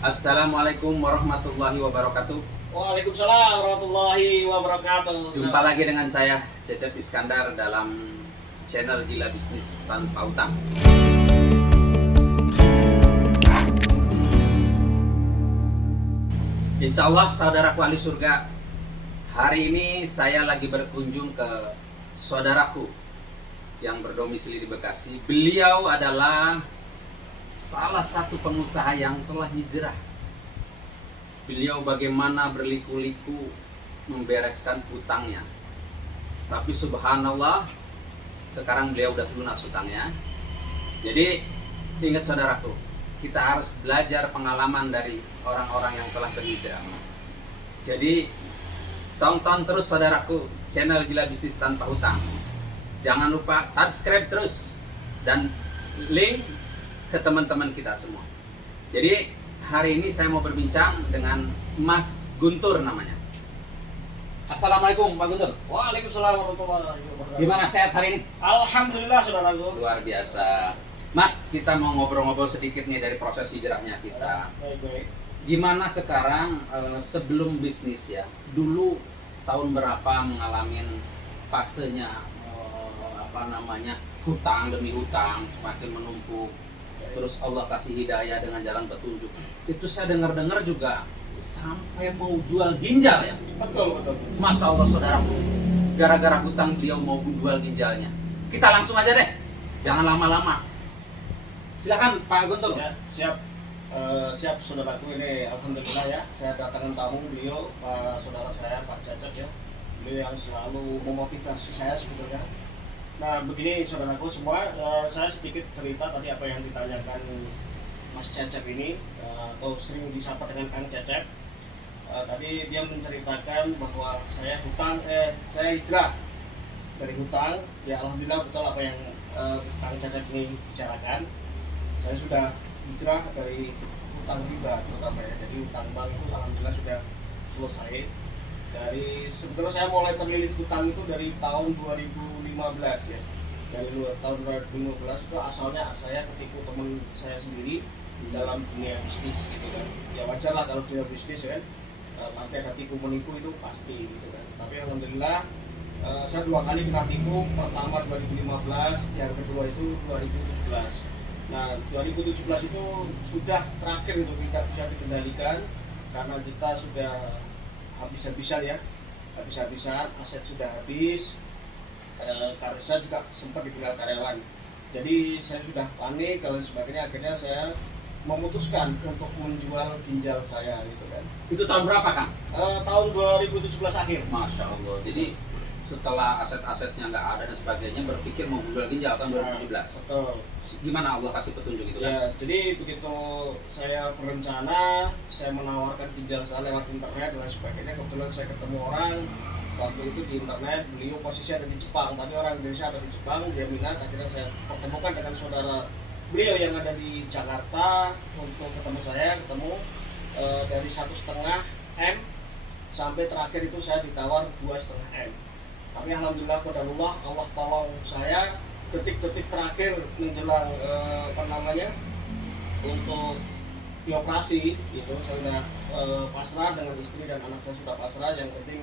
Assalamualaikum warahmatullahi wabarakatuh. Waalaikumsalam warahmatullahi wabarakatuh. Jumpa lagi dengan saya Cecep Iskandar dalam channel Gila Bisnis Tanpa Utang. Insya Allah saudaraku ahli surga, hari ini saya lagi berkunjung ke saudaraku yang berdomisili di Bekasi. Beliau adalah salah satu pengusaha yang telah hijrah. Beliau bagaimana berliku-liku membereskan hutangnya. Tapi subhanallah, sekarang beliau udah lunas hutangnya. Jadi ingat saudaraku, kita harus belajar pengalaman dari orang-orang yang telah berhijrah. Jadi tonton terus saudaraku channel Gila Bisnis Tanpa Hutang. Jangan lupa subscribe terus dan link ke teman-teman kita semua. Jadi hari ini saya mau berbincang dengan Mas Guntur namanya. Assalamualaikum Pak Guntur. Waalaikumsalam warahmatullahi wabarakatuh. Gimana sehat hari ini? Alhamdulillah saudaraku. Luar biasa. Mas, kita mau ngobrol-ngobrol sedikit nih dari proses hijrahnya kita. Baik. Gimana sekarang sebelum bisnis ya? Dulu tahun berapa mengalami fasenya hutang demi hutang semakin menumpuk. Terus Allah kasih hidayah dengan jalan petunjuk. Itu saya dengar-dengar juga sampai mau jual ginjal ya. Betul. Masya Allah saudaraku, gara-gara hutang beliau mau jual ginjalnya. Kita langsung aja deh, jangan lama-lama. Silakan Pak Guntur. Ya, siap saudaraku, ini alhamdulillah ya. Saya datangkan tamu beliau, saudara saya Pak Cecep ya. Beliau yang selalu memotivasi saya sebetulnya. Nah begini saudaraku semua, saya sedikit cerita tadi apa yang ditanyakan Mas Cecep ini, atau sering disapa dengan Kang Cecep. Tadi dia menceritakan bahwa saya hijrah dari hutang. Ya alhamdulillah betul apa yang Kang Cecep ini bicarakan. Saya sudah hijrah dari hutang riba terutama ya. Jadi hutang bank itu alhamdulillah sudah selesai. Dari sebetulnya saya mulai terlilit hutang itu dari tahun 2015 ya. Dari tahun 2015 itu asalnya saya ketipu teman saya sendiri di dalam dunia bisnis gitu kan. Ya wajar lah kalau dunia bisnis kan, pasti ada tipu menipu itu pasti gitu kan. Tapi alhamdulillah saya dua kali kena tipu. Pertama 2015, yang kedua itu 2017. Nah 2017 itu sudah terakhir itu tidak bisa dikendalikan karena kita sudah habis-habisan, aset sudah habis. Karena saya juga sempat ditinggal karyawan, jadi saya sudah panik dan sebagainya. Akhirnya saya memutuskan untuk menjual ginjal saya gitu kan. Itu tahun berapa Kang? Tahun 2017 akhir. Masya Allah. Jadi setelah aset-asetnya nggak ada dan sebagainya, berpikir mau jual ginjal tahun 2017. Betul. Gimana Allah kasih petunjuk itu kan? Ya, jadi begitu saya berencana, saya menawarkan ginjal saya lewat internet dan sebagainya. Kebetulan saya ketemu orang waktu itu di internet, beliau posisi ada di Jepang, tapi orang Indonesia ada di Jepang, dia minat. Akhirnya saya pertemukan dengan saudara beliau yang ada di Jakarta untuk ketemu dari 1,5 M sampai terakhir itu saya ditawar 2,5 M. Tapi alhamdulillah qadarullah, Allah tolong saya detik-detik terakhir menjelang untuk dioperasi itu saya sudah pasrah dengan istri dan anak saya sudah pasrah. Yang penting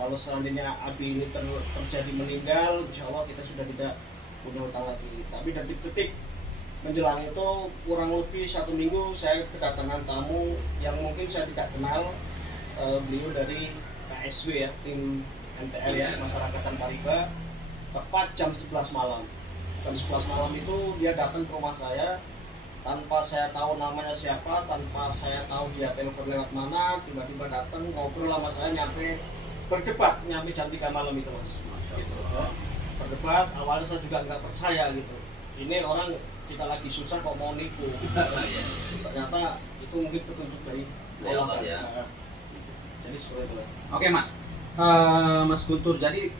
kalau seandainya Abi ini terjadi meninggal, insya Allah kita sudah tidak punya hutang lagi. Tapi detik-detik menjelang itu kurang lebih 1 minggu saya kedatangan tamu yang mungkin saya tidak kenal. Beliau dari KSW ya, tim MTR ya, Masyarakat Tanpa Riba. Tepat jam 11 malam. Jam 11 malam itu dia datang ke rumah saya tanpa saya tahu namanya siapa, tanpa saya tahu dia telepon lewat mana. Tiba-tiba datang ngobrol sama saya, berdebat nyampe jam 3 malam itu Mas. Gitu, ya. Berdebat, awalnya saya juga nggak percaya gitu. Ini orang kita lagi susah kok mau nipu. Ternyata itu mungkin petunjuk dari Allah ya. Jadi seperti itu. Oke Mas, Mas Guntur, jadi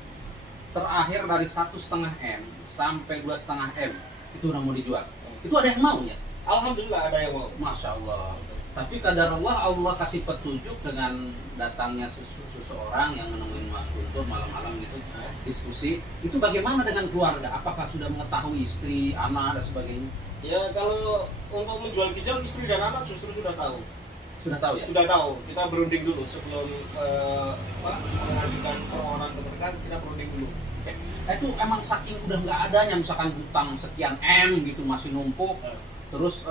terakhir dari 1,5 M sampai 2,5 M itu udah mau dijual. Itu ada yang mau ya? Alhamdulillah ada yang mau. Masya Allah. Tapi kadar Allah kasih petunjuk dengan datangnya seseorang yang menemuin Mas Guntur malam-malam gitu diskusi. Itu bagaimana dengan keluarga? Apakah sudah mengetahui istri, anak dan sebagainya? Ya kalau untuk menjual ginjal istri dan anak justru sudah tahu. Sudah tahu ya? Sudah tahu, kita berunding dulu sebelum mengajukan permohonan kemerdekaan, kita berunding dulu. Oke. Itu emang saking udah nggak adanya misalkan hutang sekian M gitu masih numpuk, terus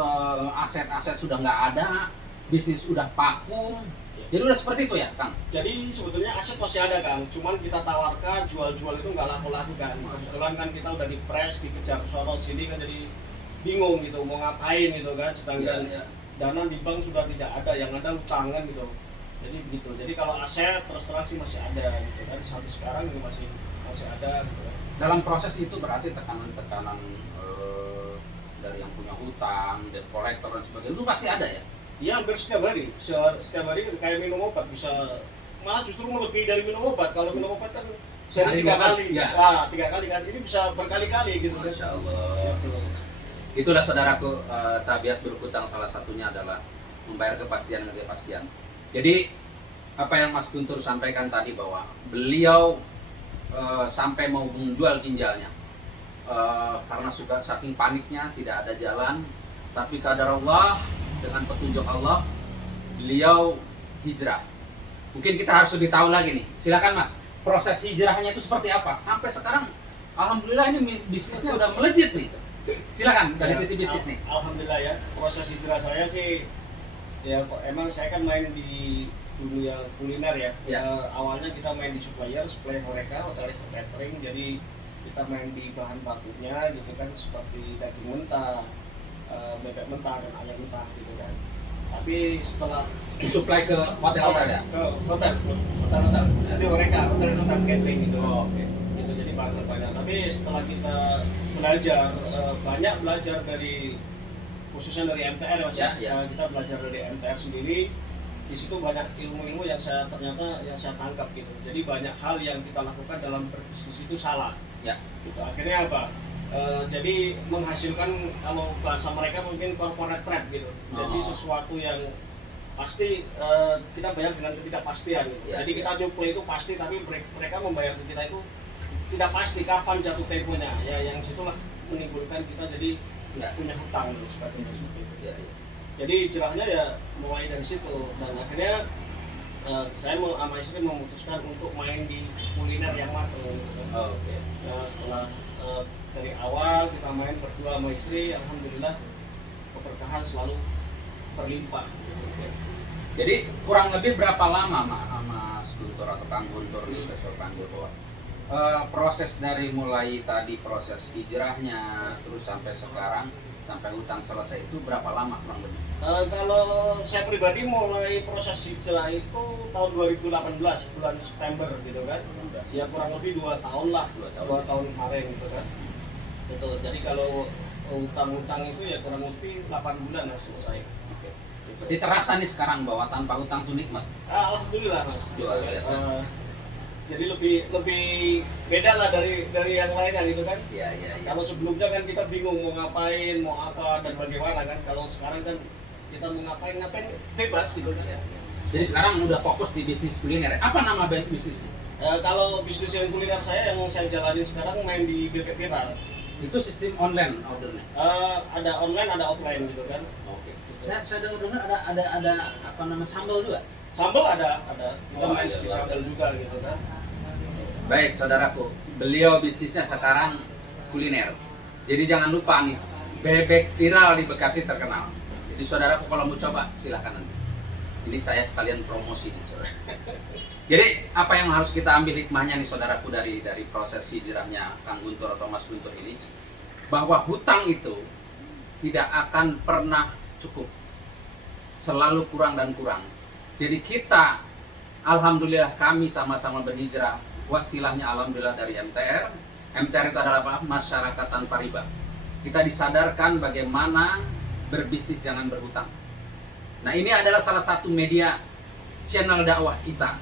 aset-aset sudah nggak ada, bisnis udah vakum. Jadi udah seperti itu ya, Kang? Jadi sebetulnya aset masih ada, Kang, cuman kita tawarkan jual-jual itu nggak laku-laku kan. Kebetulan kan kita udah dipres, dikejar soal sini kan, jadi bingung gitu mau ngapain gitu kan, sedangkan dana di bank sudah tidak ada, yang ada utangan gitu. Jadi begitu. Jadi kalau aset terus terang sih masih ada gitu kan, sampai sekarang ini masih ada gitu. Dalam proses itu berarti tekanan-tekanan dari yang punya hutang, debt collector dan sebagainya itu pasti ada ya? Iya, hampir setiap hari. Setiap hari kayak minum obat, bisa malah justru melebihi dari minum obat. Kalau minum obat kan sehari 3 kali. Ya. Nah, 3 kali kan, ini bisa berkali-kali gitu. Masya Allah. Gitu. Itulah saudaraku, tabiat berhutang salah satunya adalah membayar kepastian dan kepastian. Jadi apa yang Mas Guntur sampaikan tadi bahwa beliau sampai mau menjual ginjalnya karena suka saking paniknya tidak ada jalan, tapi kadar Allah dengan petunjuk Allah beliau hijrah. Mungkin kita harus lebih tahu lagi nih. Silakan Mas, proses hijrahnya itu seperti apa? Sampai sekarang alhamdulillah ini bisnisnya udah melejit nih. Silakan dari sisi bisnis nih. Alhamdulillah ya, proses hijrah saya sih ya emang saya kan main di dunia kuliner ya. Awalnya kita main di supplier mereka, hotel catering, jadi kita main di bahan bakunya gitu kan, seperti daging mentah, bebek mentah dan ayam mentah gitu kan. Tapi setelah Disuplai ke hotel-hotel ya? Ke hotel. Jadi mereka hotel catering gitu. Oh, oke. Gitu, jadi banyak. Tapi setelah kita belajar banyak belajar dari khususnya dari MTR ya Mas. Kita belajar dari MTR sendiri. Di situ banyak ilmu-ilmu yang saya tangkap gitu. Jadi banyak hal yang kita lakukan dalam berbisnis itu salah. Ya. Gitu. Akhirnya apa? Jadi menghasilkan, kalau bahasa mereka mungkin corporate trap gitu. Jadi sesuatu yang pasti kita bayar dengan ketidakpastian gitu. Jadi kita nyuplai itu pasti, tapi mereka membayar kita itu tidak pasti kapan jatuh temponya. Ya yang situlah menimbulkan kita jadi punya hutang gitu, seperti itu. Jadi hijrahnya ya mulai dari situ, dan akhirnya saya sama istri memutuskan untuk main di kuliner yang matang gitu. Setelah dari awal kita main berdua sama istri, alhamdulillah keberkahan selalu berlimpah. Jadi kurang lebih berapa lama Mas Guntur atau Kang Guntur nih saya panggil bahwa proses dari mulai tadi proses hijrahnya terus sampai sekarang sampai hutang selesai itu berapa lama kurang lebih? Kalau saya pribadi mulai proses hijrah itu tahun 2018 bulan September gitu kan. Ya kurang lebih 2 tahun lah, 2 tahun kemarin gitu kan. Gitu. Jadi kalau hutang-hutang itu ya kurang lebih 8 bulan lah selesai. Oke. Jadi terasa nih sekarang bahwa tanpa hutang tuh nikmat. Alhamdulillah Mas. Luar biasa. Jadi lebih beda lah dari yang lainnya gitu kan. Iya. Kalau sebelumnya kan kita bingung mau ngapain, mau apa dan bagaimana kan. Kalau sekarang kan kita mau ngapain bebas gitu kan. Ya. Jadi sekarang udah fokus di bisnis kuliner. Apa nama bisnisnya? Kalau bisnis yang kuliner saya yang saya jalanin sekarang main di bebek viral. Itu sistem online ordernya? Ada online, ada offline gitu kan. Oke. Saya dengar ada apa namanya sambal juga? Sambal ada. Kita main iya, di sambal juga gitu kan. Baik saudaraku, beliau bisnisnya sekarang kuliner. Jadi jangan lupa nih, bebek viral di Bekasi terkenal. Jadi saudaraku kalau mau coba silahkan nanti. Ini saya sekalian promosi nih saudara. Jadi apa yang harus kita ambil hikmahnya nih saudaraku dari proses hijrahnya Kang Guntur atau Mas Guntur ini, bahwa hutang itu tidak akan pernah cukup, selalu kurang dan kurang. Jadi kita, alhamdulillah kami sama-sama berhijrah, wasilahnya alhamdulillah dari MTR. MTR itu adalah apa? Masyarakat tanpa riba. Kita disadarkan bagaimana berbisnis jangan berhutang. Nah ini adalah salah satu media channel dakwah kita,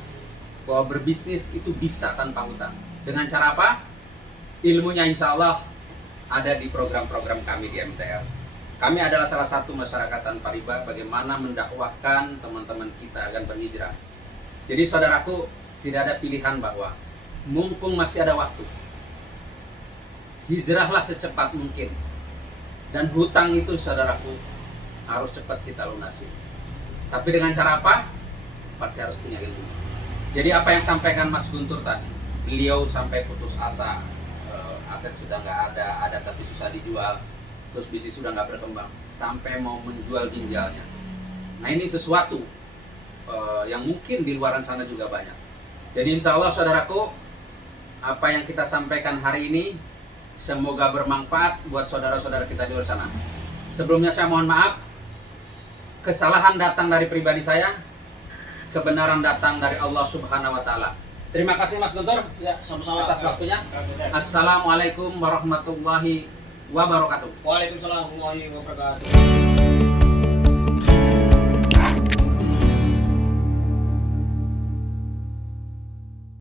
bahwa berbisnis itu bisa tanpa hutang. Dengan cara apa? Ilmunya insya Allah ada di program-program kami di MTR. Kami adalah salah satu masyarakat tanpa riba, bagaimana mendakwahkan teman-teman kita agar berhijrah. Jadi saudaraku, tidak ada pilihan bahwa mumpung masih ada waktu, hijrahlah secepat mungkin. Dan hutang itu saudaraku harus cepat kita lunasi. Tapi dengan cara apa? Pasti harus punya ilmu. Jadi apa yang sampaikan Mas Guntur tadi, beliau sampai putus asa, aset sudah nggak ada tapi susah dijual, terus bisnis sudah nggak berkembang, sampai mau menjual ginjalnya. Nah ini sesuatu yang mungkin di luaran sana juga banyak. Jadi insya Allah saudaraku, apa yang kita sampaikan hari ini semoga bermanfaat buat saudara-saudara kita di luar sana. Sebelumnya saya mohon maaf, kesalahan datang dari pribadi saya, kebenaran datang dari Allah Subhanahu wa Ta'ala. Terima kasih Mas Guntur Ya, sama-sama atas waktunya. Kak. Assalamualaikum warahmatullahi wabarakatuh. Waalaikumsalam warahmatullahi wabarakatuh.